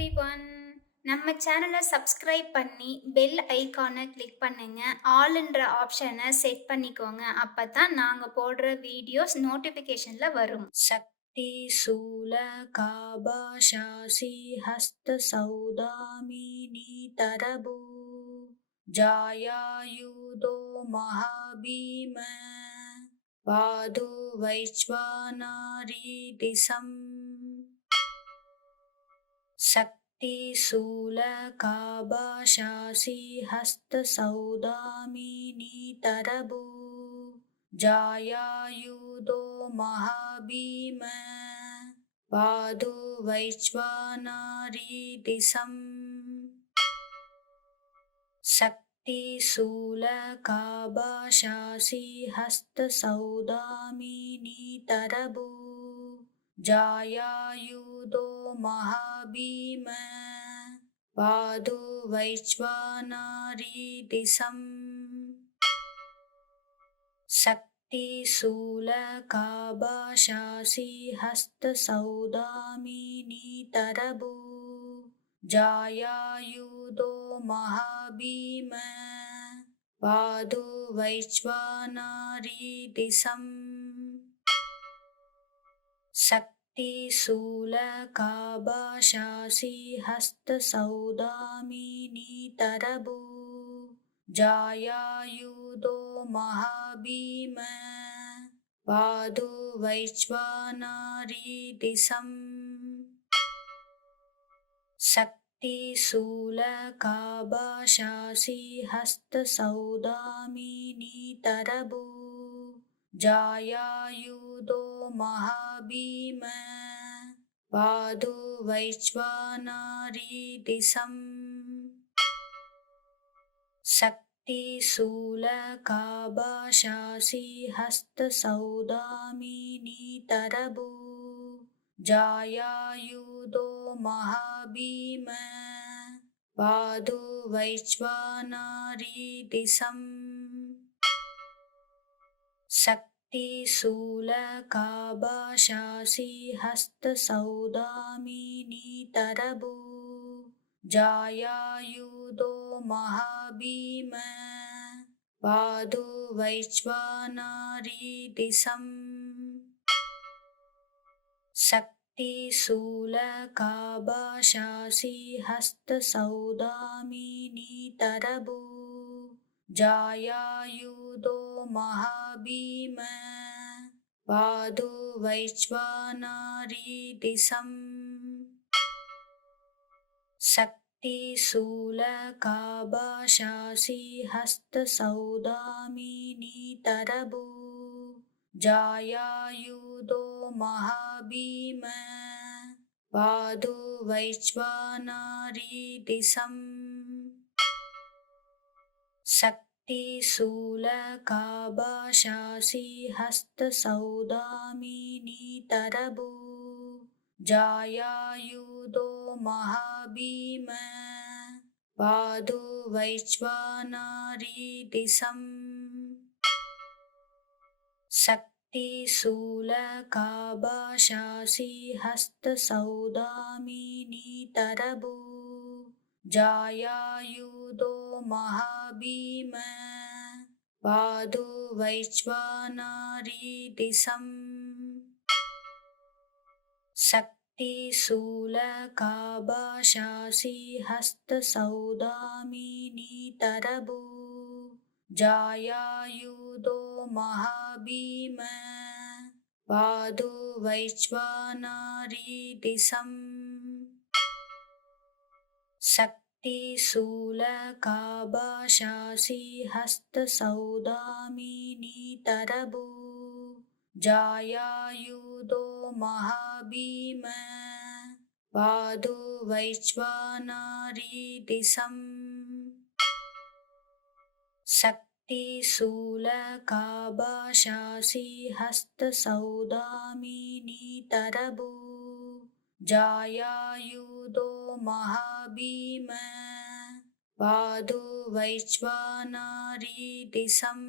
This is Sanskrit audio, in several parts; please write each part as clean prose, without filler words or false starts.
எவ்ரிவன். நம்ம சேனல சப்ஸ்கிரைப் பண்ணி பெல் ஐகான கிளிக் பண்ணுங்க. ஆல்ன்ற ஆப்ஷன செட் பண்ணிக்கோங்க. அப்பதான் நாங்க போடுற வீடியோஸ் நோட்டிஃபிகேஷன்ல வரும். शक्ति शूल काबशासी हस्त सौदामिनी तरबू जायायुधो महाभीम पादो वैश्वानारी दिशम शक्ति शूल काबशासी हस्त सौदामिनी तरबू जायायुधो महाभीम पादो वैश्वानारी दिशम शक्ति शूल काबशासी हस्त सौदामिनी तरबू जायायुधो महाभीम पादो वैश्वानारी दिशम शक्ति शूल काबशासी हस्त सौदामिनी तरबू जायायुधो महाभीम पादो वैश्वानारी दिशम शक्ति शूल काबशासी हस्त सौदामिनी तरबू जायायुधो महाभीम पादो वैश्वानारी दिशम शक्ति शूल काबशासी हस्त सौदामिनी तरबू जायायुधो महाभीम पादो वैश्वानारी दिशम शक्ति शूल काबशासी हस्त सौदामिनी तरबू जायायुधो महाभीम पादो वैश्वानारी दिशम शक्ति शूल काबशासी हस्त सौदामिनी तरबू जायायुधो महाभीम पादो वैश्वानारी दिशम शक्ति शूल काबशासी हस्त सौदामिनी तरबू जायायुधो महाभीम पादो वैश्वानारी दिशम शक्ति शूल काबशासी हस्त सौदामिनी तरबू जायायुधो महाभीम पादो वैश्वानारी दिशम शक्ति शूल काबशासी हस्त सौदामिनी तरबू जायायुधो महाभीम पादो वैश्वानारी दिशम शक्ति शूल काबशासी हस्त सौदामिनी तरबू जायायुधो महाभीम पादो वैश्वानारी दिशम शक्ति शूल काबशासी हस्त सौदामिनी तरबू जायायुधो महाभीम पादो वैश्वानारी दिशम शक्ति शूल काबशासी हस्त सौदामिनी तरबू जायायुधो महाभीम पादो वैश्वानारी दिशम शक्ति शूल काबशासी हस्त सौदामिनी तरबू जायायुधो महाभीम पादो वैश्वानारी दिशम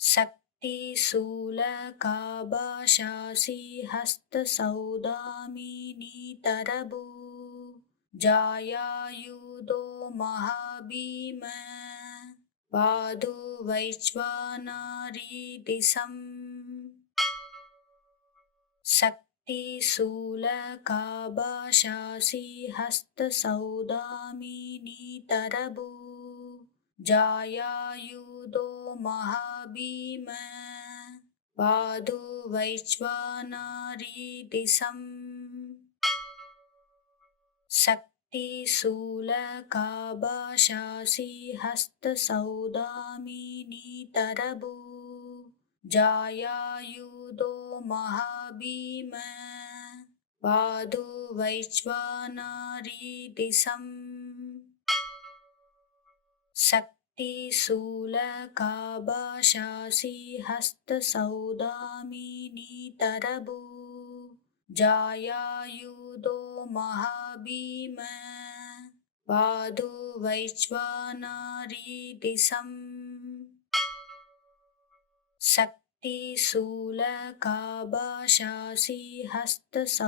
शक्ति शक्तिशूलकाभाषासि हस्तसौदामिनी तरभू जायायुधो महाभीम बाधो वैश्वानरी दिशम् शक्तिशूलकाभाषासि हस्तसौदामिनी तरभू जायायुधो महाभीम बाधो वैश्वानरी दिशम् शक्तिशूलकाभाषासि हस्तसौदामिनी तरभू जायायुधो महाभीम बाधो वैश्वानरी दिशम् शक्तिशूलकाभाषासि हस्तसौदामिनी तरभू जायायुधो महाभीम बाधो वैश्वानरी दिशम् शक्तिशूलकाभाषासि हस्तसौदामिनी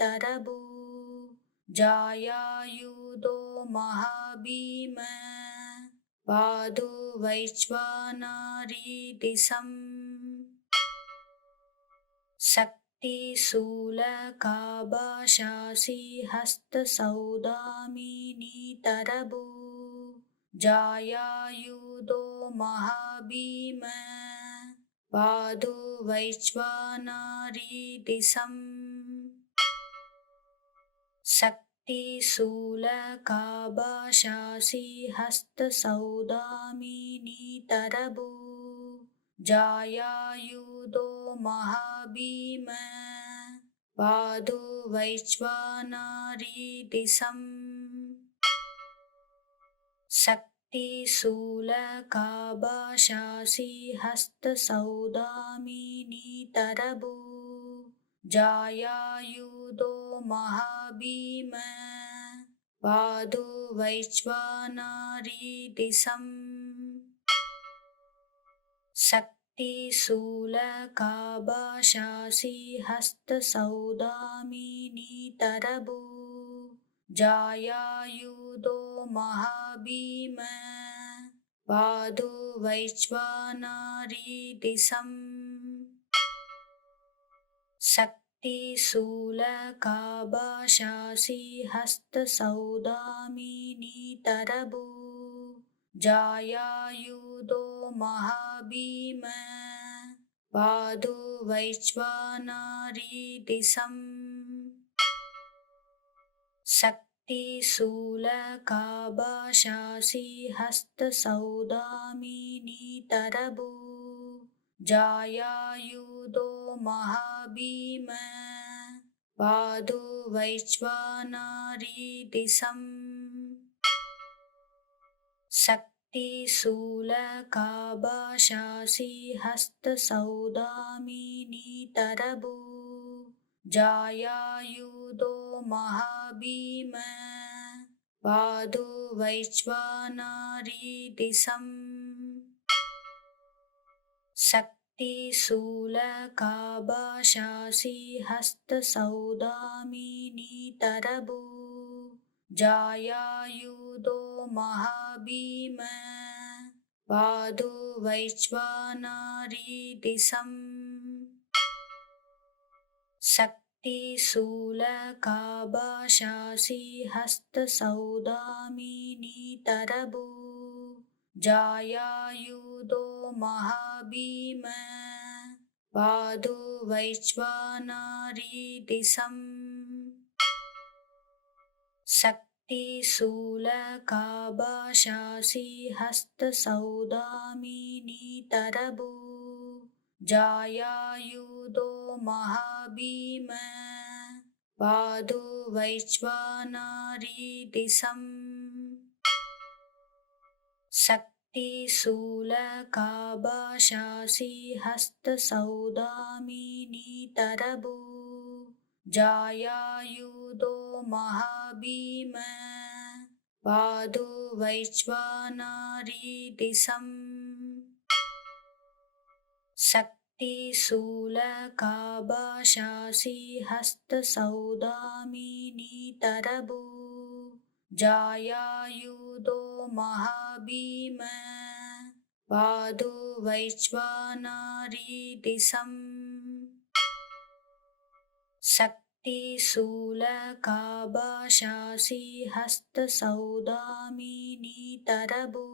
तरभू जायायुधो महाभीम बाधो वैश्वानरी दिशम् शक्तिशूलकाभाषासि हस्तसौदामिनी तरभू जायायुधो महाभीम बाधो वैश्वानरी दिशम् शक्तिशूलकाभाषासि हस्तसौदामिनी तरभू जायायुधो महाभीम बाधो वैश्वानरी दिशम् शक्तिशूलकाभाषासि हस्तसौदामिनी तरभू जायायुधो महाभीम बाधो वैश्वानरी दिशम् शक्तिशूलकाभाषासि हस्तसौदामिनी तरभू जायायुधो महाभीम बाधो वैश्वानरी दिशम् शक्तिशूलकाभाषासि हस्तसौदामिनी तरभू जायायुधो महाभीम बाधो वैश्वानरी दिशम् शक्तिशूलकाभाषासि हस्तसौदामिनी तरभू जायायुधो महाभीम बाधो वैश्वानरी दिशम् शक्तिशूलकाभाषासि हस्तसौदामिनी तरभू जायायुधो महाभीम बाधो वैश्वानरी दिशम् शक्तिशूलकाभाषासि हस्तसौदामिनी तरभू जायायुधो महाभीम बाधो वैश्वानरी दिशम् शक्तिशूलकाभाषासि हस्तसौदामिनी तरभू जायायुधो महाभीम बाधो वैश्वानरी दिशम् शक्तिशूलकाभाषासि हस्तसौदामिनी तरभू जायायुधो महाभीम बाधो वैश्वानरी दिशम् शक्तिशूलकाभाषासि हस्तसौदामिनी तरभू जायायुधो महाभीम बाधो वैश्वानरी दिशम् शक्तिशूलकाभाषासि हस्तसौदामिनी तरभू जायायुधो महाभीम बाधो वैश्वानरी दिशम् शक्तिशूलकाभाषासि हस्तसौदामिनी तरभू जायायुधो महाभीम बाधो वैश्वानरी दिशम् शक्तिशूलकाभाषासि हस्तसौदामिनीतरभू जायायुधो महाभीम पादो वैश्वानरी दिशम् शक्तिशूलकाभाषासि हस्तसौदामिनीतरभू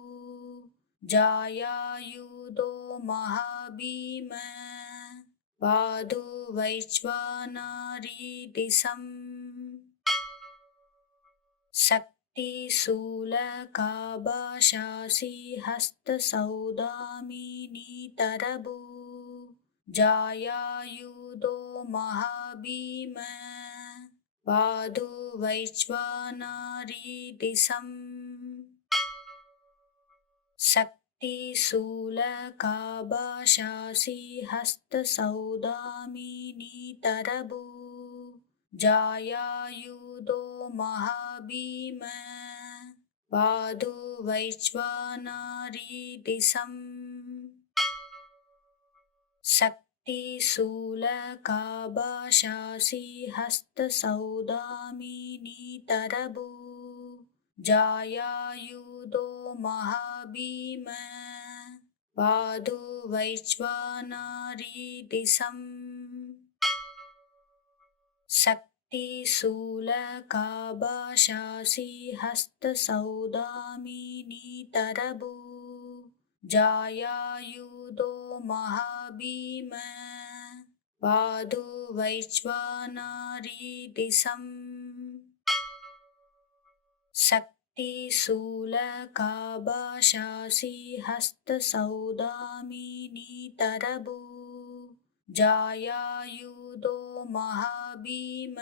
जायायुधो महाभीम पादो वैश्वानरी दिशम् शक्तिशूलकाभाषासि हस्तसौदामिनीतरभू जायायुधो महाभीम पादो वैश्वानरी दिशम् शक्तिशूलकाभाषासि हस्तसौदामिनीतरभू जायायुधो महाभीम पादो वैश्वानरी दिशम् शक्तिशूलकाभाषासि हस्तसौदामिनीतरभू जायायुधो महाभीम पादो वैश्वानरी दिशम् शक्तिशूलकाभाषासि हस्तसौदामिनीतरभू जायायुधो महाभीम पादो वैश्वानरी दिशम् शक्तिशूलकाभाषासि हस्तसौदामिनीतरभू जायायुधो महाभीम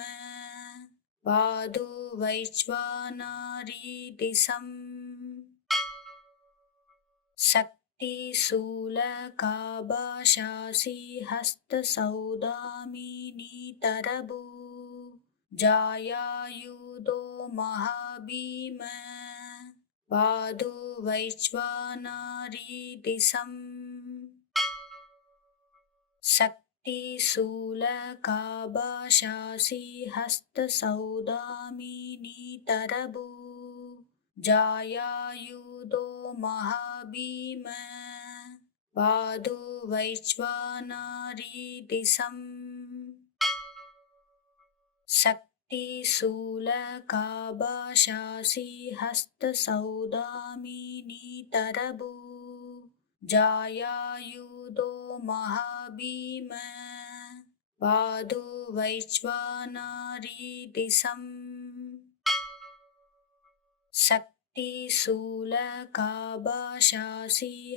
पादो वैश्वानरी दिशम् शक्तिशूलकाभाषासि हस्तसौदामिनीतरभू जायायुधो महाभीम पादो वैश्वानरी दिशम् शक्तिशूलकाभाषासि हस्तसौदामिनीतरभू जायायुधो महाभीम पादो वैश्वानरी दिशम् शक्तिशूलकाभाषासि हस्तसौदामिनीतरभू जायायुधो महाभीम पादो वैश्वानरी दिशम् शक्तिशूलकाभाषासि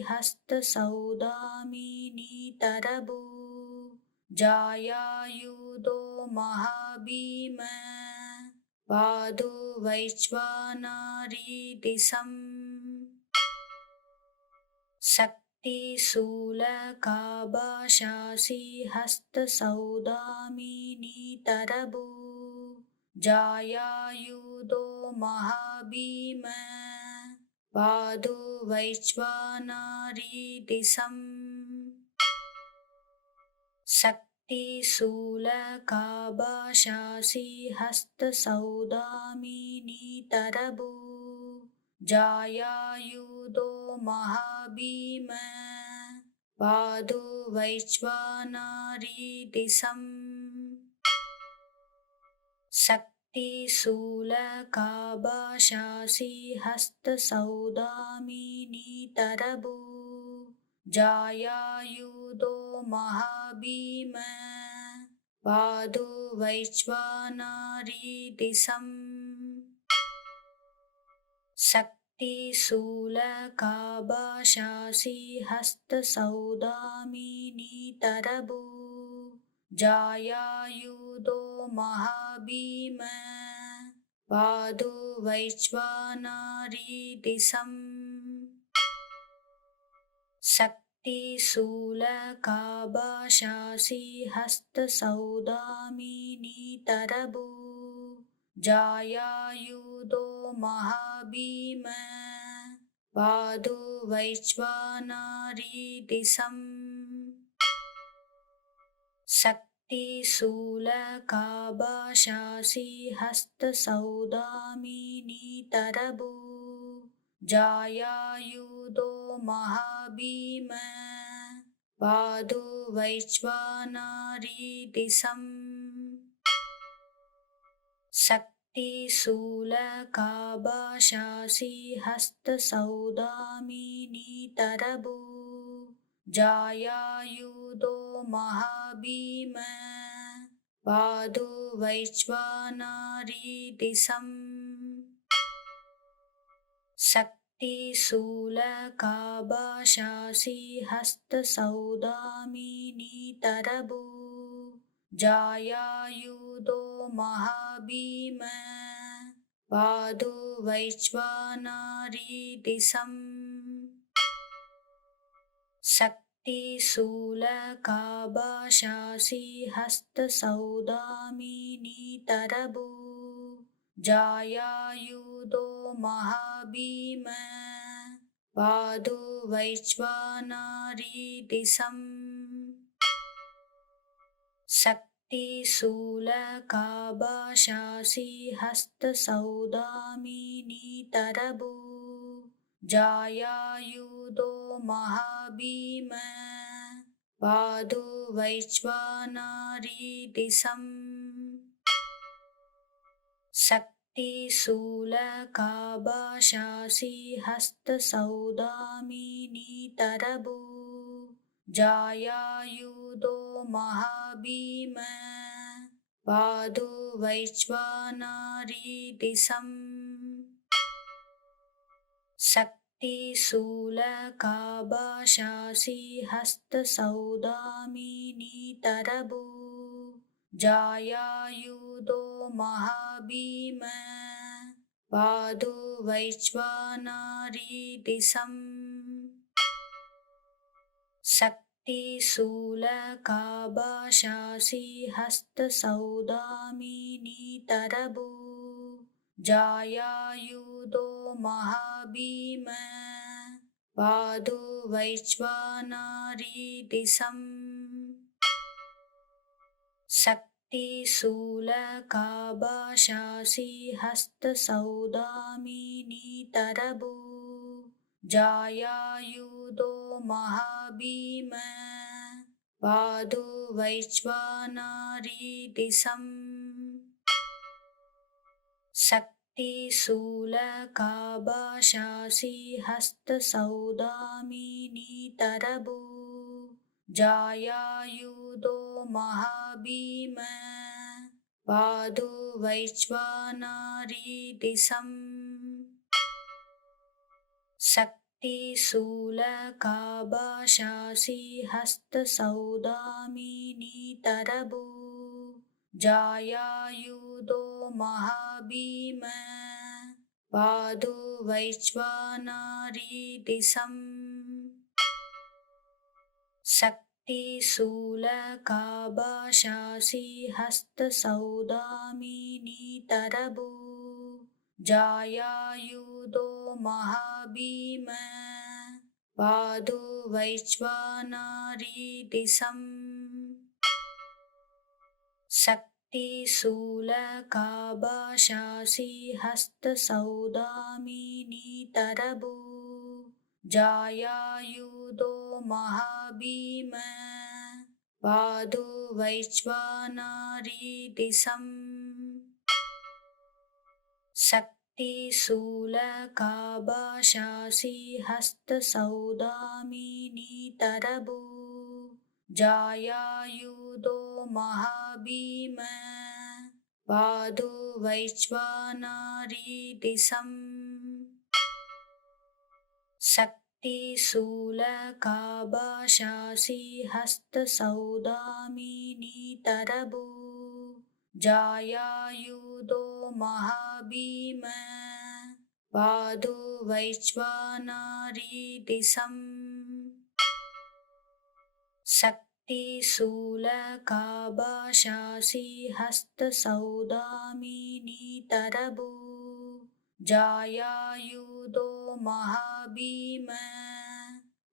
हस्तसौदामिनीतरभू जायायुधो महाभीम पादो वैश्वानरी दिशम् शक्तिशूलकाभाषासि हस्तसौदामिनीतरभू जायायुधो महाभीम पादो वैश्वानरी दिशम् शक्तिशूलकाभाषासि हस्तसौदामिनीतरभू जायायुधो महाभीम पादो वैश्वानरी दिशम् शक्तिशूलकाभाषासि हस्तसौदामिनीतरभू जायायुधो महाभीम पादो वैश्वानरी दिशम् शक्तिशूलकाभाषासि हस्तसौदामिनीतरभू जायायुधो महाभीम पादो वैश्वानरी दिशम् शक्तिशूलकाभाषासि हस्तसौदामिनीतरभू जायायुधो महाभीम पादो वैश्वानरी दिशम् शक्तिशूलकाभाषासि हस्तसौदामिनी तरभू जायायुधो महाभीम पादो वैश्वानरी दिशम् शक्तिशूलकाभाषासि हस्तसौदामिनी तरभू जायायुधो महाभीम पादो वैश्वानरी दिशम् शक्तिशूलकाभाषासि हस्तसौदामिनी तरभू जायायुधो महाभीम पादो वैश्वानरी दिशम् शक्तिशूलकाभाषासि हस्तसौदामिनी तरभू जायायुधो महाभीम पादो वैश्वानरी दिशम् शक्तिशूलकाभाषासि हस्तसौदामिनी तरभू जायायुधो महाभीम पादो वैश्वानरी दिशम् शक्तिशूलकाभाषासि हस्तसौदामिनी तरभू जायायुधो महाभीम पादो वैश्वानरी दिशम् शक्तिशूलकाभाषासि हस्तसौदामिनी तरभू जायायुधो महाभीम पादो वैश्वानरी दिशम् शक्तिशूलकाभाषासि हस्तसौदामिनी तरभू जायायुधो महाभीम पादो वैश्वानरी दिशम् शक्तिशूलकाभाषासि हस्तसौदामिनी तरभू जायायुधो महाभीम पादो वैश्वानरी दिशम् शक्तिशूलकाभाषासि हस्तसौदामिनी तरभू जायायुधो महाभीम पादो वैश्वानरी दिशम् शक्तिशूलकाभाषासि हस्तसौदामिनी तरभू जायायुधो महाभीम पादो वैश्वानरी दिशम् शक्तिशूलकाभाषासि हस्तसौदामिनी तरभू जायायुधो महाभीम पादो वैश्वानरी दिशम् शक्तिशूलकाभाषासि हस्तसौदामिनी तरभू जायायुधो महाभीम पादो वैश्वानरी दिशम् शक्तिशूलकाभाषासि हस्तसौदामिनी तरभू जायायुधो महाभीम पादो वैश्वानरी दिशम् शक्तिशूलकाभाषासि हस्तसौदामिनी तरभू जायायुधो महाभीम पादो वैश्वानरी दिशम् शक्तिशूलकाभाषासि हस्तसौदामिनी तरभू जायायुधो महाभीम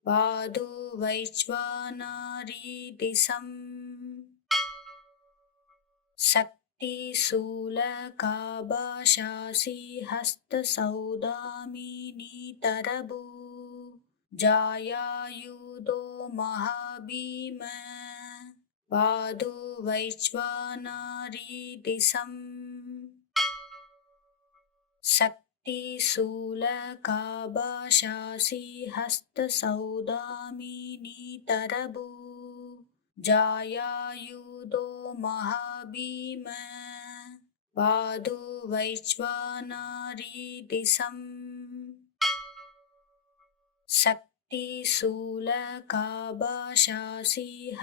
पादो वैश्वानरी दिशम् शक्तिशूलकाबशासि हस्तसौदामिनीतरभू जायायुधो महाभीम पादो वैश्वानरी दिशम् शक्तिशूलकाबशासि हस्तसौदामिनीतरभू जायायुधो महाभीम पादो वैश्वानरी दिशम् शक्तिशूलकाबशासि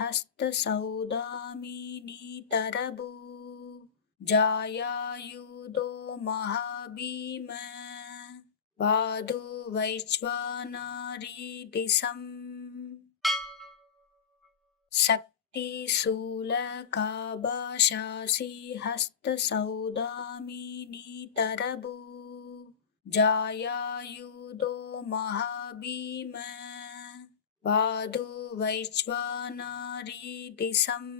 हस्तसौदामिनीतरभू जायायुधो महाभीम पादो वैश्वानरी दिशम् शक्तिशूलकाबशासि हस्तसौदामिनीतरभू जायायुधो महाभीम पादो वैश्वानरी दिशम्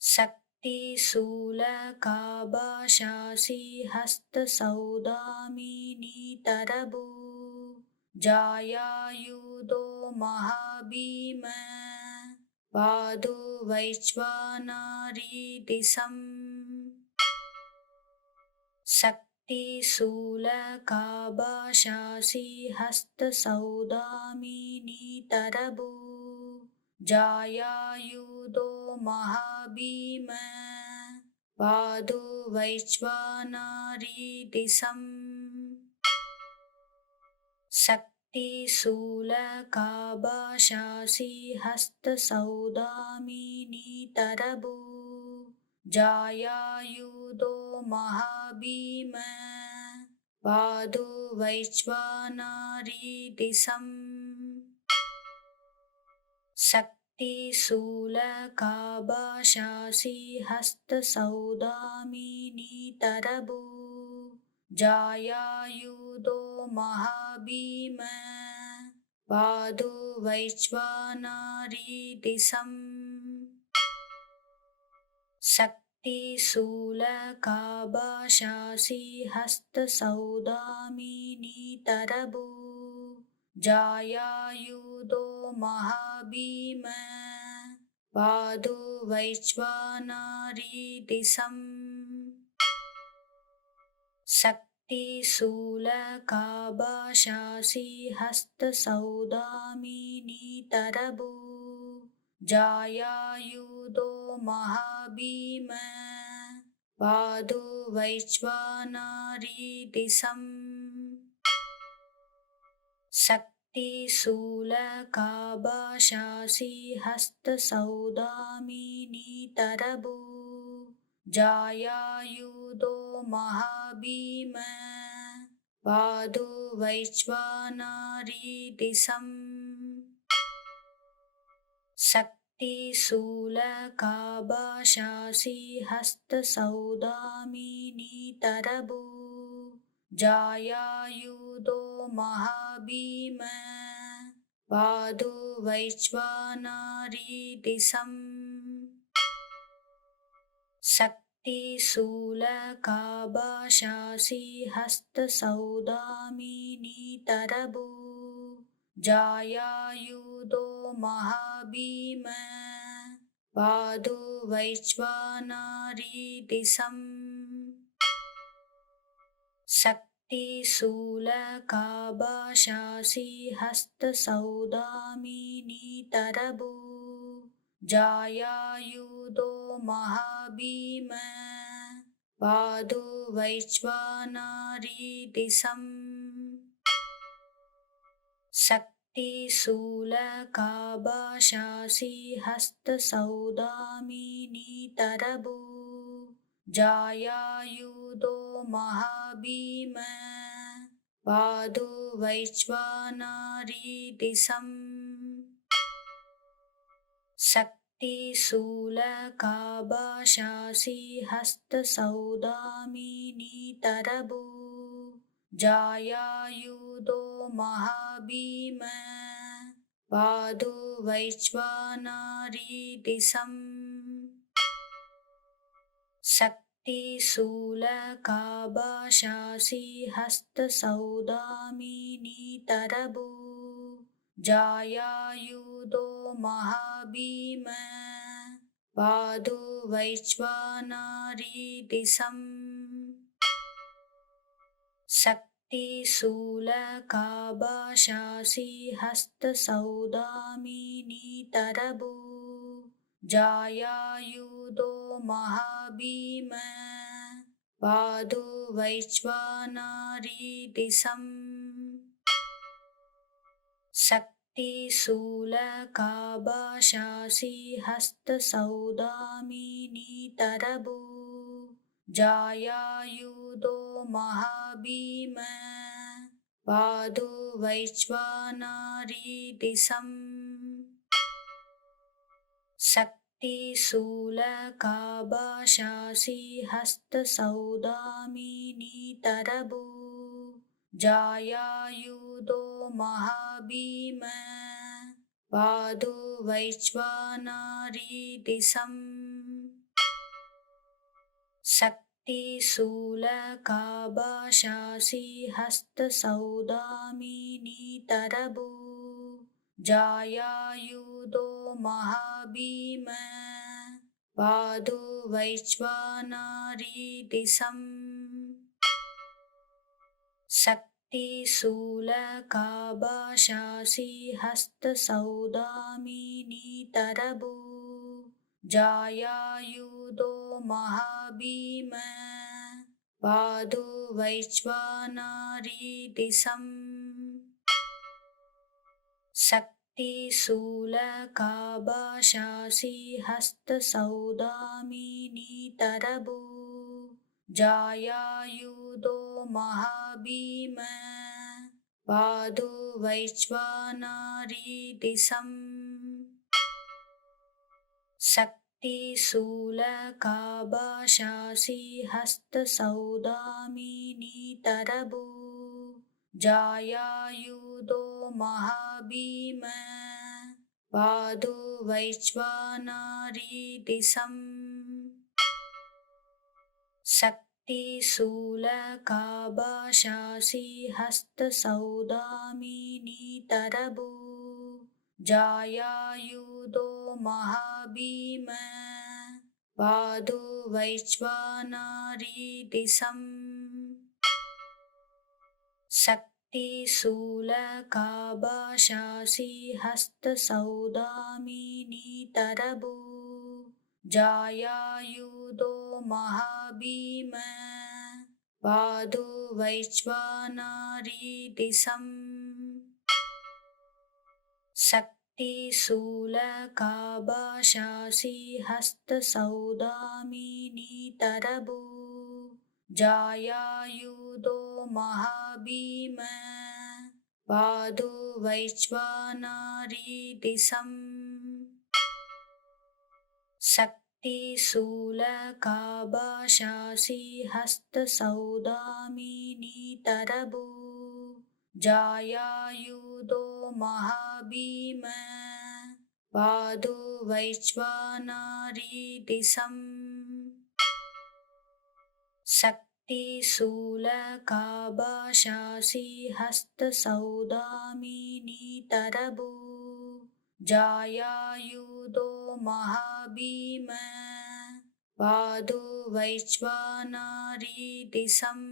शक्तिशूलकाबशासि हस्तसौदामिनीतरभू जायायुधो महाभीम पादो वैश्वानरी दिशम् शक्तिशूलकाबशासि हस्तसौदामिनीतरभू जायायुधो महाभीम पादो वैश्वानरी दिशम् शक्तिशूलकाबशासि हस्तसौदामिनीतरभू जायायुधो महाभीम पादो वैश्वानरी दिशम् शक्तिशूलकाबशासि हस्तसौदामिनीतरभू जायायुधो महाभीम पादो वैश्वानरी दिशम् शक्तिशूलकाबशासि हस्तसौदामिनीतरभू जायायुधो महाभीम पादो वैश्वानरी दिशम् शक्तिशूलकाबशासि हस्तसौदामिनीतरभू जायायुधो महाभीम पादो वैश्वानरी दिशम् शक्तिशूलकाबशासि हस्तसौदामिनीतरभू जायायुधो महाभीम पादो वैश्वानरी दिशम् शक्तिशूलकाबशासि हस्तसौदामिनीतरभू जायायुधो महाभीम पादो वैश्वानरी दिशम् शक्तिशूलकाबशासि हस्तसौदामिनीतरभू जायायुधो महाभीम पादो वैश्वानरी दिशम् शक्तिशूलकाबशासि हस्तसौदामिनीतरभू जायायुधो महाभीम पादो वैश्वानरी दिशम् शक्तिशूलकाबशासि हस्तसौदामिनीतरभू जायायुधो महाभीम पादो वैश्वानरी दिशम् शक्तिशूलकाबशासि हस्तसौदामिनीतरभू जायायुधो महाभीम पादो वैश्वानरी दिशम् शक्तिशूलकाबशासि हस्तसौदामिनीतरभू जायायुधो महाभीम पादो वैश्वानरी दिशम् शक्तिशूलकाबशासि हस्तसौदामिनीतरभू जायायुधो महाभीम पादो वैश्वानरी दिशम् शक्तिशूलकाबशासि हस्तसौदामिनीतरभू जायायुधो महाभीम पादो वैश्वानरी दिशम् शक्तिशूलकाबशासि हस्तसौदामिनीतरभू जायायुधो महाभीम पादो वैश्वानरी दिशम् शक्तिशूलकाबशासि हस्तसौदामिनीतरभू जायायुधो महाभीम पादो वैश्वानरी दिशम् शक्तिशूलकाबशासि हस्तसौदामिनीतरभू जायायुधो महाभीम पादो वैश्वानरी दिशम् शक्तिशूलकाबशासि हस्तसौदामिनीतरभू जायायुधो महाभीम पादो वैश्वानरी दिशम् शक्तिशूलकाबशासि हस्तसौदामिनीतरभू जायायुधो महाभीम पादो वैश्वानरी दिशम् शक्तिशूलकाबशासि हस्तसौदामिनीतरभू जायायुधो महाभीम पादो वैश्वानरी दिशम् शक्तिशूलकाबशासि हस्तसौदामिनीतरभू जायायुधो महाभीम पादो वैश्वानरी दिशम् शक्तिशूलकाबशासि हस्तसौदामिनीतरभू जायायुधो महाभीम पादो वैश्वानरी दिशम् शक्तिशूलकाबशासि हस्तसौदामिनीतरभू जायायुधो महाभीम पादो वैश्वानरी दिशम् शक्तिशूलकाबशासि हस्तसौदामिनीतरभू जायायुधो महाभीम पादो वैश्वानरी दिशम्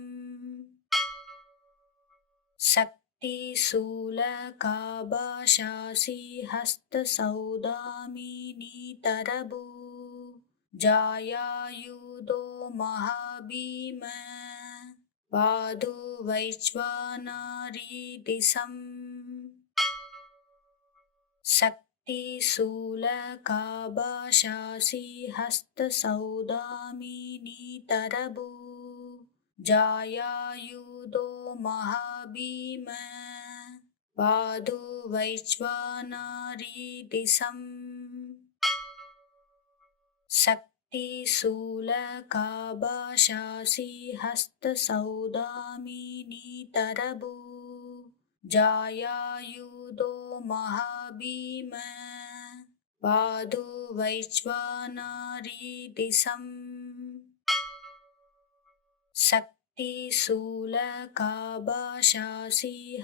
शक्तिशूलकाबशासि हस्तसौदामिनीतरभू जायायुधो महाभीम पादो वैश्वानरी दिशम् शक्तिशूलकाबशासि हस्तसौदामिनीतरभू जायायुधो महाभीम पादो वैश्वानरी दिशम् शक्तिशूलकाबशासि हस्तसौदामिनीतरभू जायायुधो महाभीम पादो वैश्वानरी दिशम् शक्तिशूलकाभाषासि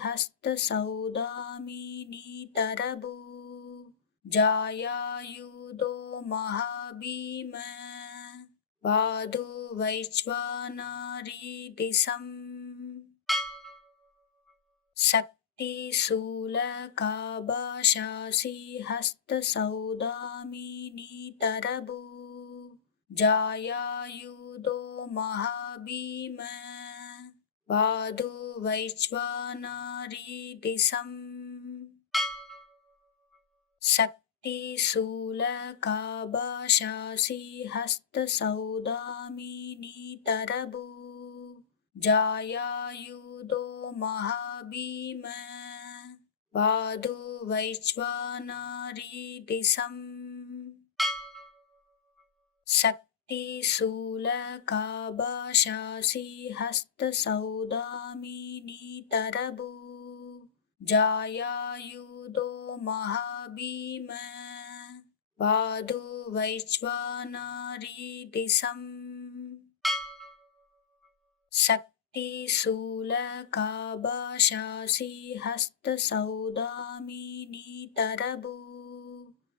हस्तसौदामिनीतरभू जायायुधो महाभीम पादो वैश्वानरी शक्तिशूलकाभाषासि हस्तसौदामिनीतरभू जायायुधो महाभीम पादो वैश्वानरी शक्तिशूलकाभाषासि हस्तसौदामिनीतरभू जायायुधो महाभीम पादो वैश्वानरी शक्तिशूलकाभाषासि हस्तसौदामिनीतरभू जायायुधो महाभीम पादो वैश्वानरी शक्तिशूलकाभाषासि हस्तसौदामिनीतरभू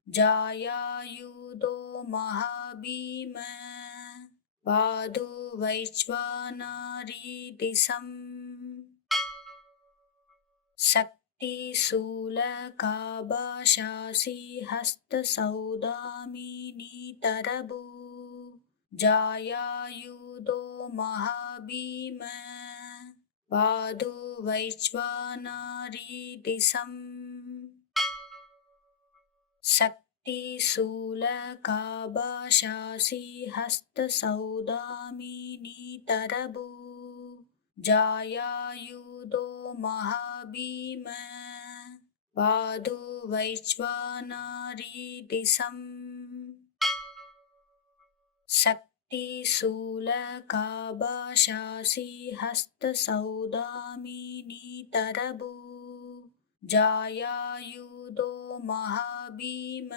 जायायुधो महाभीम पादो वैश्वानरी शक्तिशूलकाभाषासि हस्तसौदामिनीतरभू जायायुधो महाभीम पादो वैश्वानरी शक्तिशूलकाभाषासि हस्तसौदामिनीतरभू जायायुधो महाभीम पादो वैश्वानरी शक्तिशूलकाभाषासि हस्तसौदामिनीतरभू जायायुधो महाभीम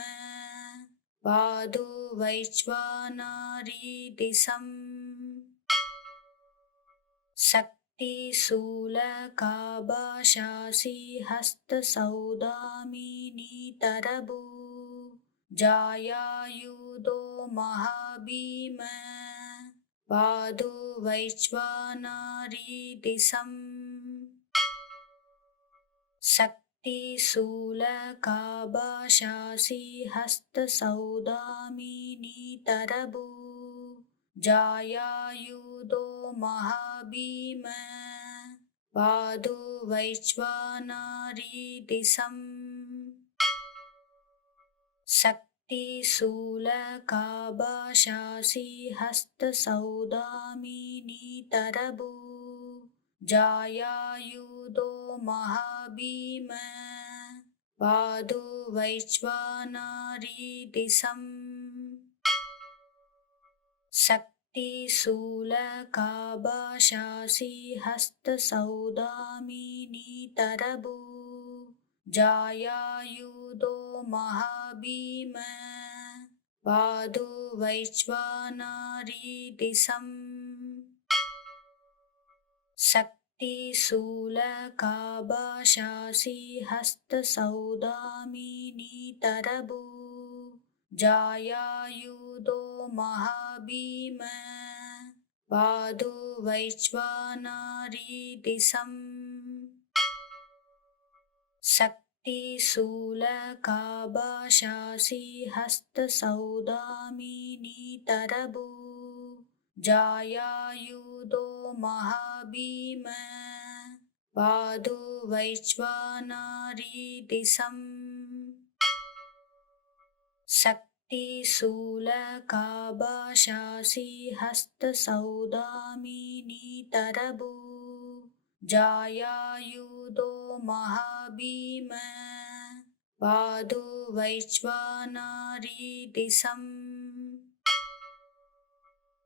पादो वैश्वानरी शक्तिशूलकाभाषासि हस्तसौदामिनीतरभू जायायुधो महाभीम पादो वैश्वानरी शक्तिशूलकाभाषासि हस्तसौदामिनीतरभू जायायुधो महाभीम पादो वैश्वानरी शक्तिशूलकाभाषासि हस्तसौदामिनीतरभू जायायुधो महाभीम पादो वैश्वानरी शक्तिशूलकाभाषासि हस्तसौदामिनीतरभू जायायुधो महाभीम पादो वैश्वानरी शक्तिशूलकाभाषासि हस्तसौदामिनीतरभू जायायुधो महाभीम पादो वैश्वानरी शक्तिशूलकाभाषासि हस्तसौदामिनीतरभू जायायुधो महाभीम पादो वैश्वानरी शक्तिशूलकाभाषासि हस्तसौदामिनीतरभू जायायुधो महाभीम पादो वैश्वानरी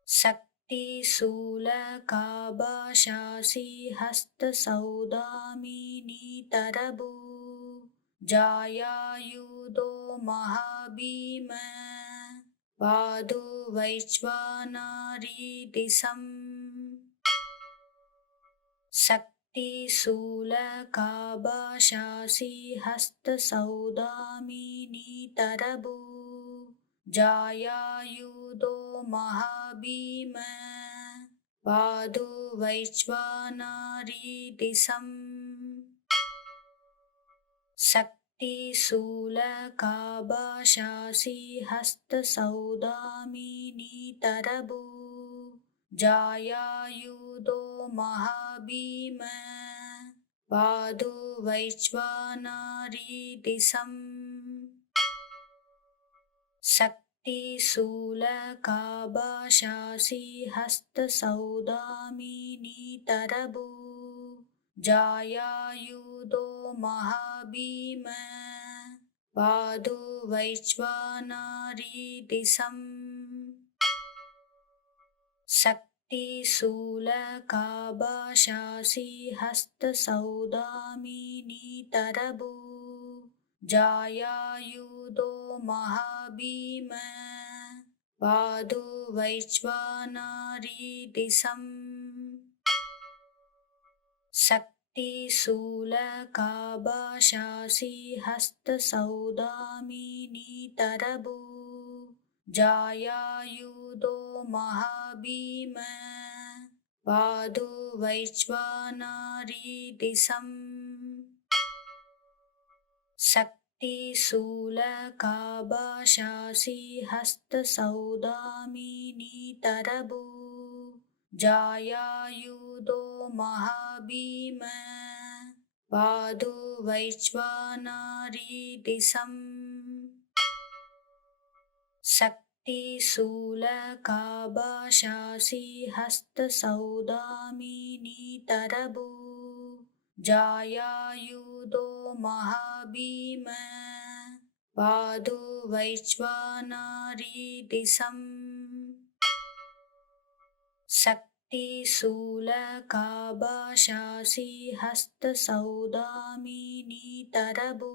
शक्तिशूलकाभाषासि हस्तसौदामिनीतरभू जायायुधो महाभीम पादो वैश्वानरी शक्तिशूलकाबशासि हस्तसौदामिनीतरभू जायायुधो महाभीम पादो वैश्वानरी शक्तिशूलकाबशासि हस्तसौदामिनीतरभू जायायुधो महाभीम पादो वैश्वानरी शक्तिशूलकाबशासि हस्तसौदामिनीतरभू जायायुधो महाभीम पादो वैश्वानरी शक्तिशूलकाबशासि हस्तसौदामिनीतरभू जायायुधो महाभीम पादो वैश्वानरी शक्तिशूलकाबशासि हस्तसौदामिनीतरभू जायायुधो महाभीम पादो वैश्वानरी शक्तिशूलकाबशासि हस्तसौदामिनीतरभू जायायुधो महाभीम पादो वैश्वानरी शक्तिशूलकाबशासि हस्तसौदामिनीतरभू जायायुधो महाभीम पादो वैश्वानरी शक्तिशूलकाबशासि हस्तसौदामिनीतरभू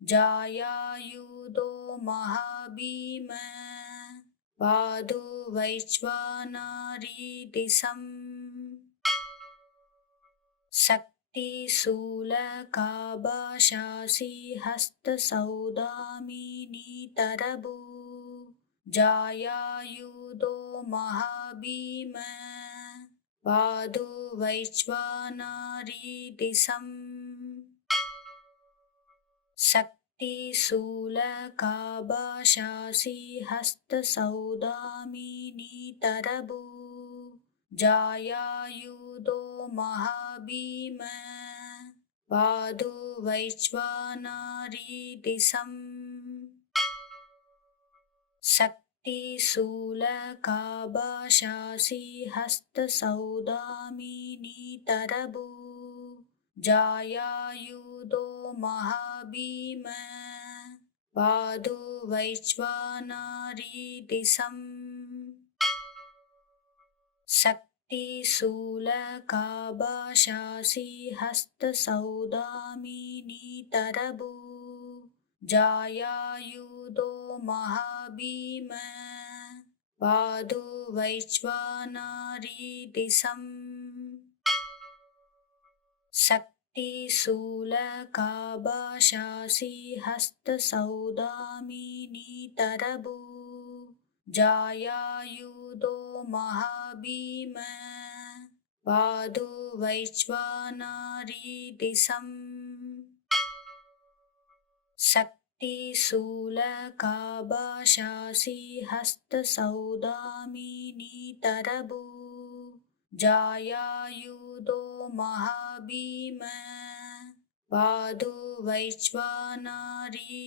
जायायुधो महाभीम पादो वैश्वानरी शक्तिशूलकाबशासि हस्तसौदामिनीतरभू जायायुधो महाभीम पादो वैश्वानरी शक्तिशूलकाबशासि हस्तसौदामिनीतरभू जायायुधो महाभीम पादो वैश्वानरी शक्तिशूलकाबशासि हस्तसौदामिनीतरभू जायायुधो महाभीम पादो वैश्वानरी शक्तिशूलकाबशासि हस्तसौदामिनीतरभू जायायुधो महाभीम पादो वैश्वानरी शक्तिशूलकाबशासि हस्तसौदामिनीतरभू जायायुधो महाभीम पादो वैश्वानरी शक्तिशूलकाबशासि हस्तसौदामिनीतरभू जायायुधो महाभीम पादो वैश्वानरी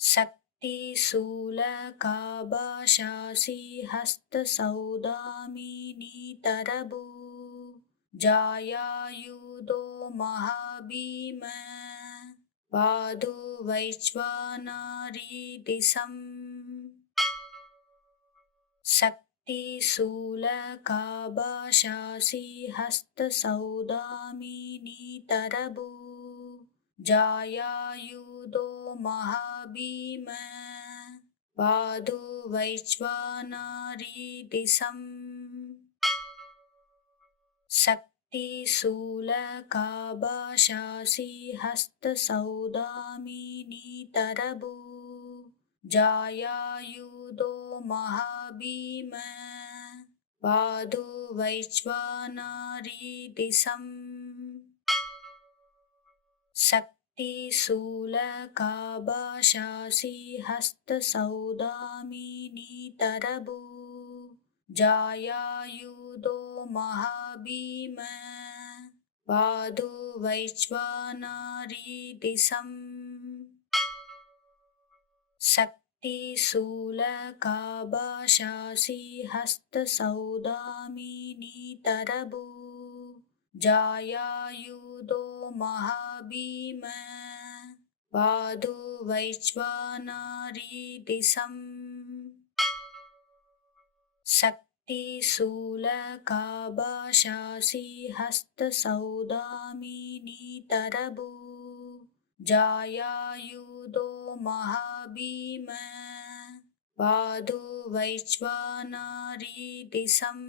शक्तिशूलकाबशासि हस्तसौदामिनीतरभू जायायुधो महाभीम पादो वैश्वानरी शक्तिशूलकाबशासि हस्तसौदामिनीतरभू जायायुधो महाभीम पादो वैश्वानरी शक्तिशूलकाभाषासि हस्तसौदामिनीतरभू जायायुधो महाभीम पादो वैश्वानरी दिशम् शक्तिशूलकाभाषासि हस्तसौदामिनीतरभू जायायुधो महाभीम पादो वैश्वानरी दिशम् शक्तिशूलकाभाषासि हस्तसौदामिनीतरभू जायायुधो महाभीम पादो वैश्वानरी दिशम् शक्तिशूलकाभाषासि हस्तसौदामिनीतरभू जायायुधो महाभीम पादो वैश्वानरी दिशम्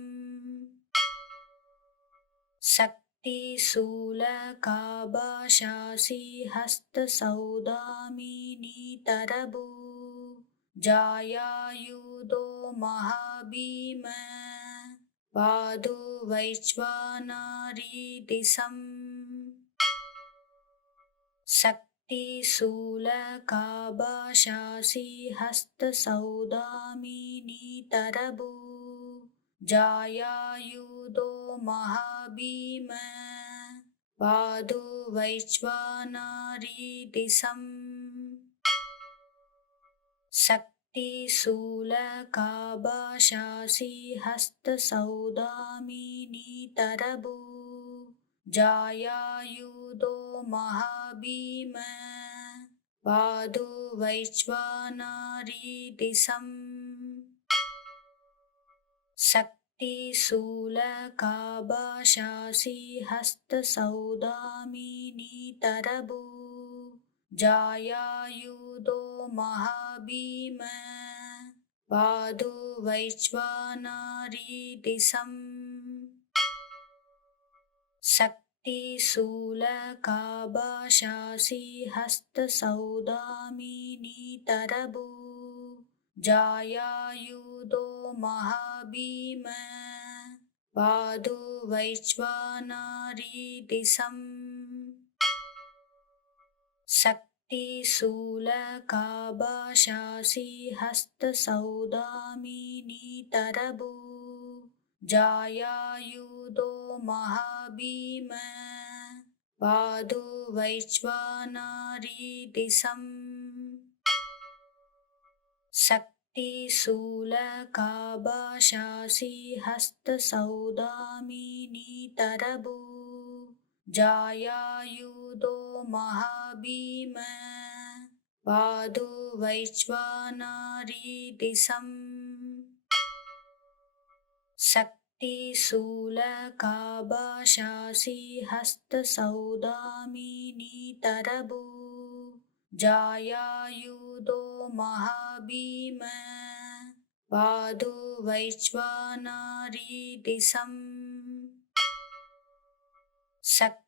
शक्तिशूलकाभाषासि हस्तसौदामिनीतरभू जायायुधो महाभीम पादो वैश्वानरी दिशम् शक्तिशूलकाभाषासि हस्तसौदामिनीतरभू जायायुधो महाभीम पादो वैश्वानरी दिशम् शक्तिशूलकाभाषासि हस्तसौदामिनीतरभू जायायुधो महाभीम पादो वैश्वानरी दिशम् शक्तिशूलकाभाषासि हस्तसौदामिनीतरभू जायायुधो महाभीम पादो वैश्वानरी दिशम् शक्तिशूलकाभाषासि हस्तसौदामिनीतरभू जायायुधो महाभीम पादो वैश्वानरी दिशम् शक्तिशूलकाभाषासि हस्तसौदामिनीतरभू जायायुधो महाभीम पादो वैश्वानरी दिशम् शक्तिशूलकाभाषासि हस्तसौदामिनीतरभू जायायुधो महाभीम पादो वैश्वानरी दिशम् शक्तिशूलकाभाषासि हस्तसौदामिनीतरभू जायायुधो महाभीम पादो वैश्वानरी दिशम् शक्तिशूलकाभाषासि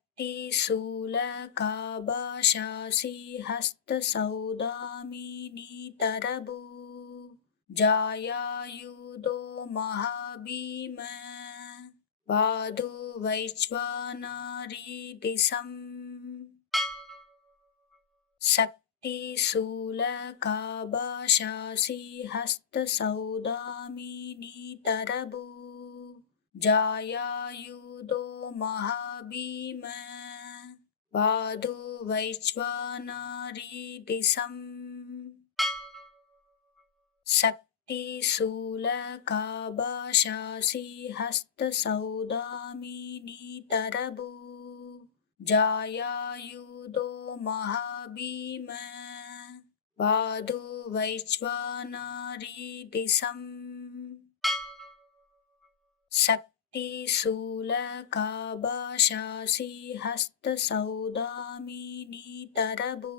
हस्तसौदामिनीतरभू जायायुधो महाभीम पादो वैश्वानरी दिशम् शक्तिशूलकाभाषासि हस्तसौदामिनीतरभू जायायुधो महाभीम पादो वैश्वानरी दिशम् शक्तिशूलकाभाषासि हस्तसौदामिनीतरभू जायायुधो महाभीम पादो वैश्वानरी दिशम् शक्तिशूलकाभाषासि हस्तसौदामिनीतरभू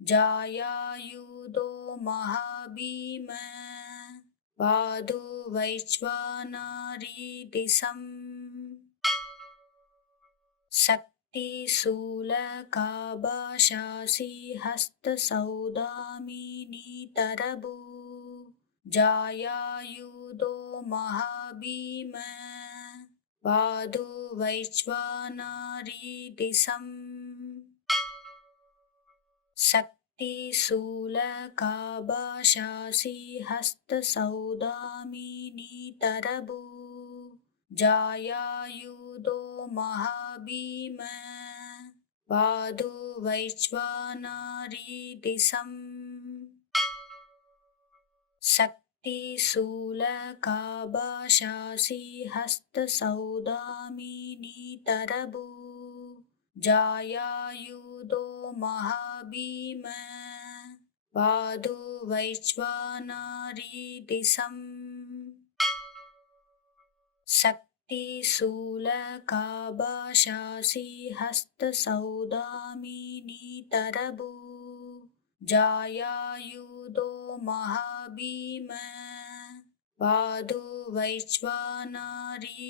जायायुधो महाभीम पादो वैश्वानरी दिशम् शक्तिशूलकाभाषासि हस्तसौदामिनीतरभू जायायुधो महाभीम पादो वैश्वानरी शक्तिशूलकाभाषासि हस्तसौदामिनीतरभू जायायुधो महाभीम पादो वैश्वानरी शक्तिशूलकाभाषासि हस्तसौदामिनीतरभू जायायुधो महाभीम पादो वैश्वानरी शक्तिशूलकाभाषासि हस्तसौदामिनीतरभू जायायुधो महाभीम पादो वैश्वानरी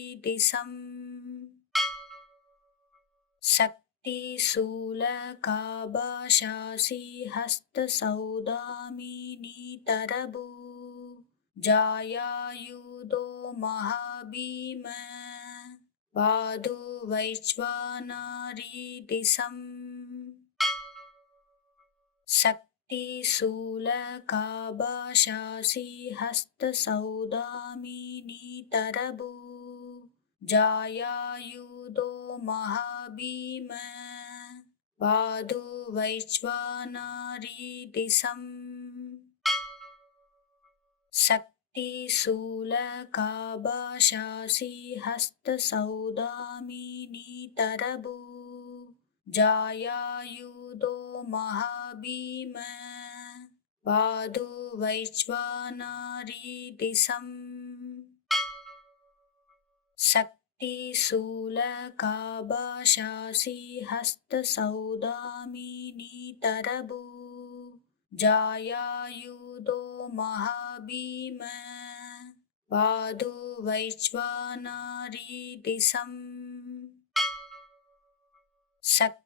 शक्तिशूलकाभाषासि हस्तसौदामिनीतरभू जायायुधो महाभीम पादो वैश्वानरी शक्तिशूलकाभाषासि हस्तसौदामिनीतरभू जायायुधो महाभीम पादो वैश्वानरी शक्तिशूलकाभाषासि हस्तसौदामिनीतरभू जायायुधो महाभीम पादो वैश्वानरी शक्तिशूलकाभाषासि हस्तसौदामिनीतरभू जायायुधो महाभीम पादो वैश्वानरी शक्तिशूलकाभाषासि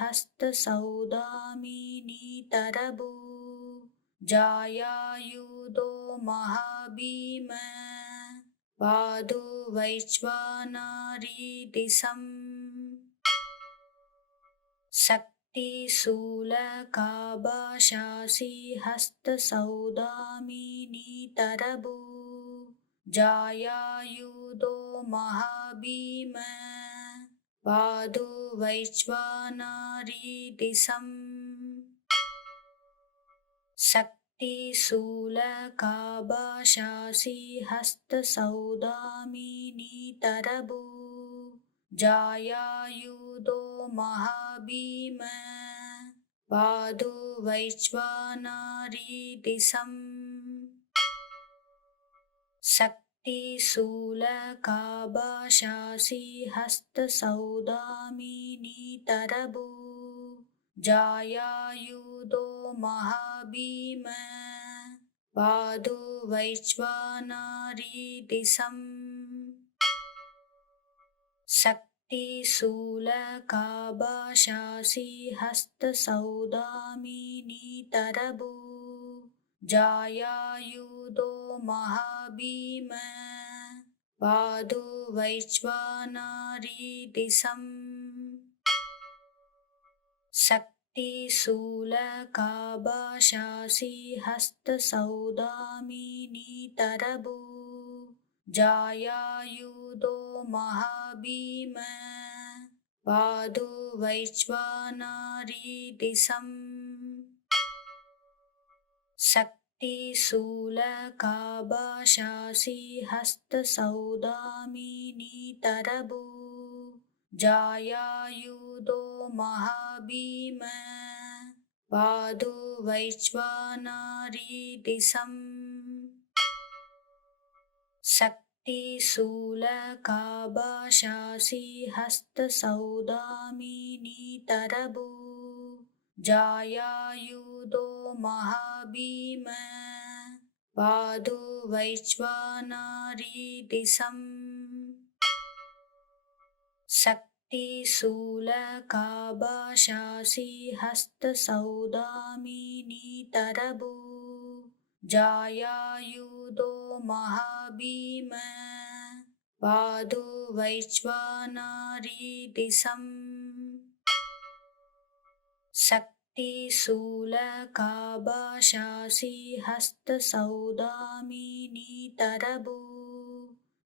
हस्तसौदामिनीतरभू जायायुधो महाभीम पादो वैश्वानरी शक्तिशूलकाभाषासि हस्तसौदामिनीतरभू जायायुधो महाभीम पादो वैश्वानरी शक्तिशूलकाभाषासि हस्तसौदामिनीतरभू जायायुधो महाभीम पादो वैश्वानरी शक्तिशूलकाभाषासि हस्तसौदामिनीतरभू जायायुधो महाभीम पादो वैश्वानरी शक्तिशूलकाभाषासि हस्तसौदामिनीतरभू जायायुधो महाभीम पादो वैश्वानरी शक्तिशूलकाभाषासि हस्तसौदामिनीतरभू जायायुधो महाभीम पादो वैश्वानरी शक्तिशूलकाभाषासि हस्तसौदामिनीतरभू जायायुधो महाभीम पादो वैश्वानरी शक्तिशूलकाभाषासि हस्तसौदामिनीतरभू जायायुधो महाभीम पादो वैश्वानरी शक्तिशूलकाभाषासि हस्तसौदामिनीतरभू जायायुधो महाभीम पादो वैश्वानरी दिशम् शक्तिशूलकाभाषासि हस्तसौदामिनीतरभू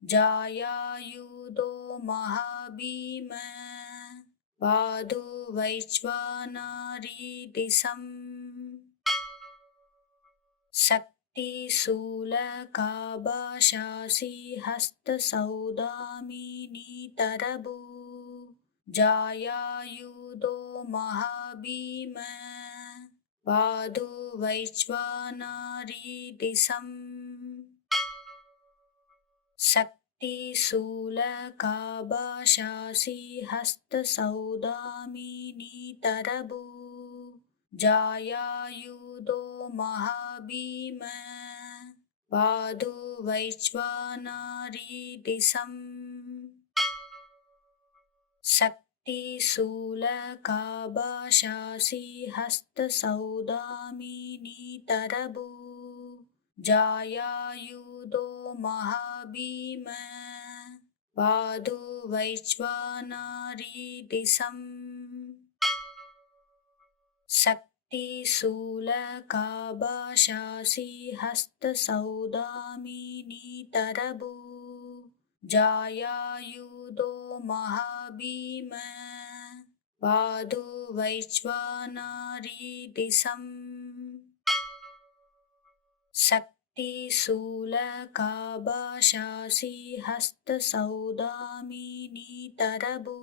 जायायुधो महाभीम पादो वैश्वानरी दिशम् शक्तिशूलकाभाषासि हस्तसौदामिनीतरभू जायायुधो महाभीम पादो वैश्वानरी दिशम् शक्तिशूलकाभाषासि हस्तसौदामिनीतरभू जायायुधो महाभीम पादो वैश्वानरी दिशम् शक्तिशूलकाभाषासि हस्तसौदामिनीतरभू जायायुधो महाभीम पादो वैश्वानरी दिशम् शक्तिशूलकाभाषासि हस्तसौदामिनीतरभू जायायुधो महाभीम पादो वैश्वानरी दिशम् शक्तिशूलकाभाषासि हस्तसौदामिनीतरभू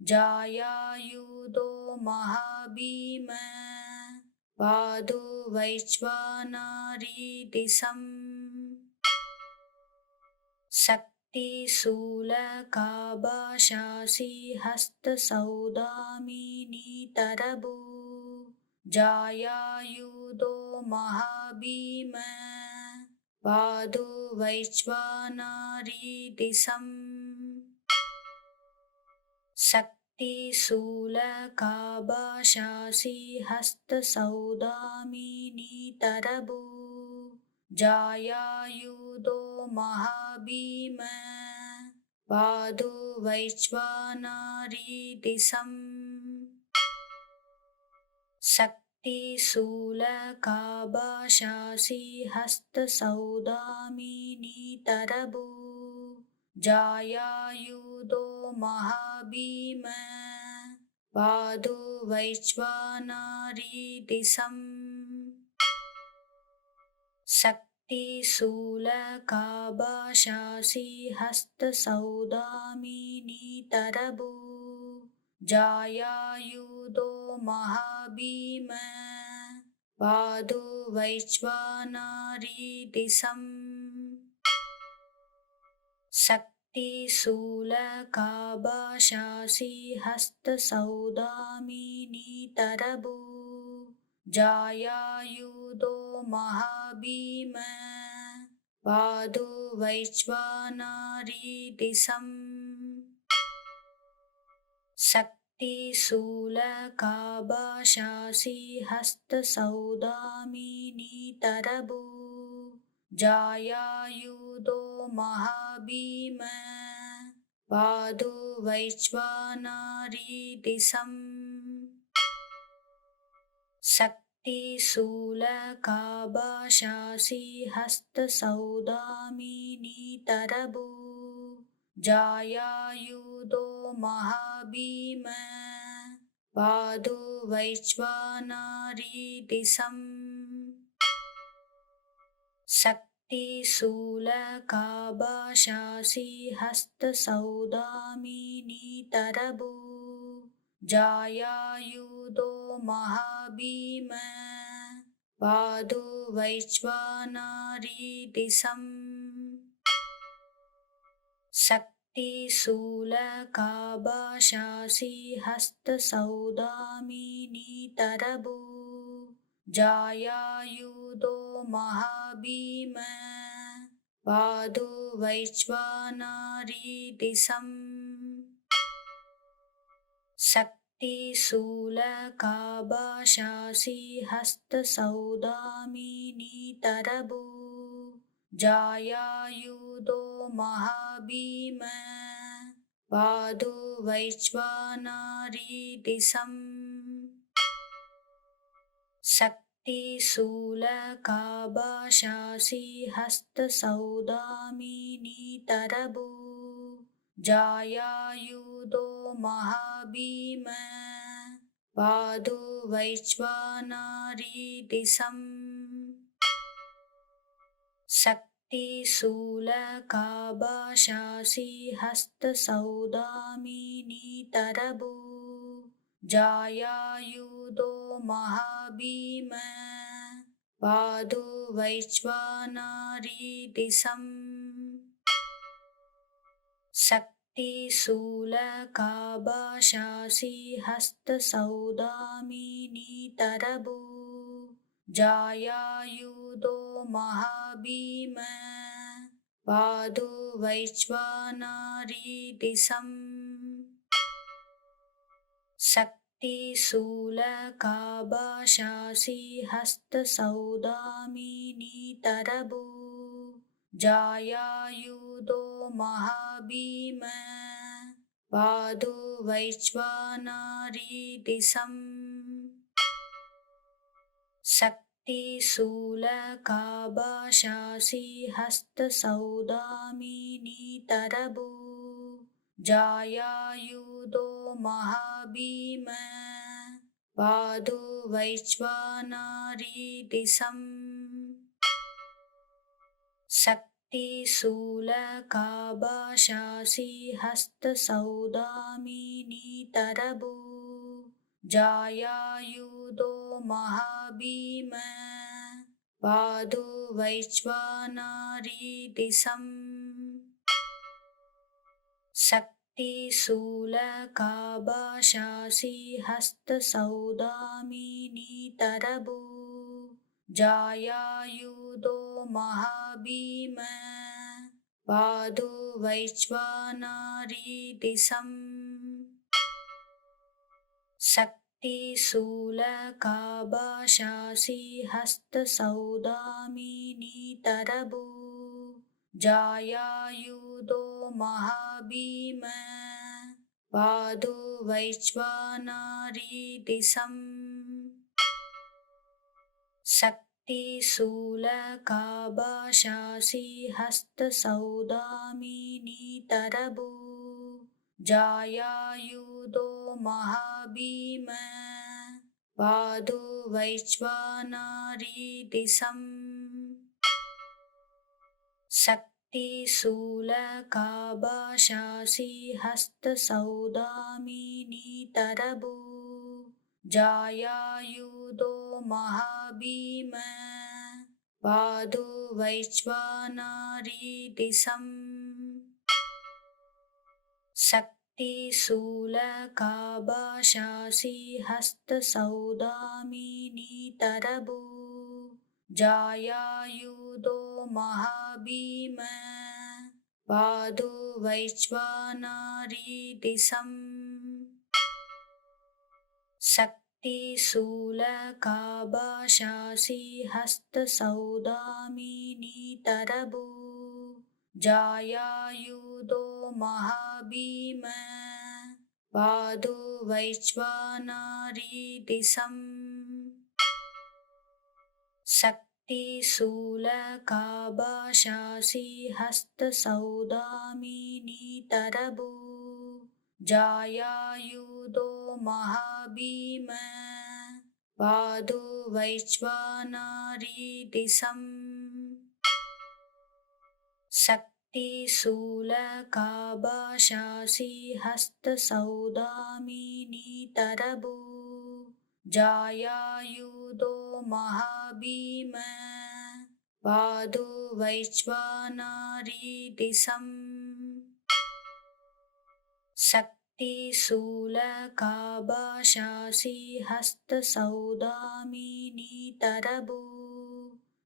जायायुधो महाभीम पादो वैश्वानरी दिशम् शक्तिशूलकाभाषासि हस्तसौदामिनीतरभू जायायुधो महाभीम पादो वैश्वानरी दिशम् शक्तिशूलकाभाषासि हस्तसौदामिनीतरभू जायायुधो महाभीम पादो वैश्वानरी दिशम् शक्तिशूलकाभाषासि हस्तसौदामिनीतरभू जायायुधो महाभीम पादो वैश्वानरी दिशम् शक्तिशूलकाभाषासि हस्तसौदामिनीतरभू जायायुधो महाभीम पादो वैश्वानरी दिशम् शक्तिशूलकाभाषासि हस्तसौदामिनीतरभू जायायुधो महाभीम पादो वैश्वानरी दिशम् शक्तिशूलकाभाषासि हस्तसौदामिनीतरभू जायायुधो महाभीम पादो वैश्वानरी दिशम् शक्तिशूलकाभाषासि हस्तसौदामिनीतरभू जायायुधो महाभीम पादो वैश्वानरी दिशम् शक्तिशूलकाभाषासि हस्तसौदामिनीतरभू जायायुधो महाभीम पादो वैश्वानरी दिशम् शक्तिशूलकाभाषासि हस्तसौदामिनीतरभू जायायुधो महाभीम पादो वैश्वानरी दिशम् शक्तिशूलकाभाषासि हस्तसौदामिनीतरभू जायायुधो महाभीम पादो वैश्वानरी दिशम् शक्तिशूलकाभाषासि हस्तसौदामिनीतरभू जायायुधो महाभीम पादो वैश्वानरी दिशम् शक्तिशूलकाभाषासि हस्तसौदामिनीतरभू जायायुधो महाभीम पादो वैश्वानरी दिशम् शक्तिशूलकाभाषासि हस्तसौदामिनीतरभू जायायुधो महाभीम पादो वैश्वानरी दिशम् शक्तिशूलकाभाषासि हस्तसौदामिनीतरभू जायायुधो महाभीम पादो वैश्वानरी दिशम् शक्तिशूलकाभाषासि हस्तसौदामिनीतरभू जायायुधो महाभीम पादो वैश्वानरी दिशम् शक्तिशूलकाभाषासि हस्तसौदामिनीतरभू जायायुधो महाभीम पादो वैश्वानरी दिशम् शक्तिशूलकाभाषासि हस्तसौदामिनीतरभू जायायुधो महाभीम पादो वैश्वानरी दिशम् शक्तिशूलकाभाषासि हस्तसौदामिनीतरभू जायायुधो महाभीम पादो वैश्वानरी दिशम् शक्तिशूलकाभाषासि हस्तसौदामिनीतरभू जायायुधो महाभीम पादो वैश्वानरी दिशम् शक्तिशूलकाभाषासि हस्तसौदामिनीतरभू जायायुधो महाभीम पादो वैश्वानरी दिशम् शक्तिशूलकाभाषासि हस्तसौदामिनीतरभू जायायुधो महाभीम पादो वैश्वानरी दिशम् शक्तिशूलकाभाषासि हस्तसौदामिनीतरभू जायायुधो महाभीम पादो वैश्वानरी दिशम् शक्तिशूलकाभाषासि हस्तसौदामिनीतरभू जायायुधो महाभीम पादो वैश्वानरी दिशम् शक्तिशूलकाभाषासि हस्तसौदामिनीतरभू जायायुधो महाभीम पादो वैश्वानरी दिशम् शक्तिशूलकाभाषासि हस्तसौदामिनीतरभू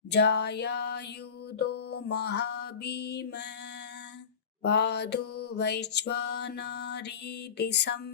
जायायुधो महाभीम पादो वैश्वानरी दिशम्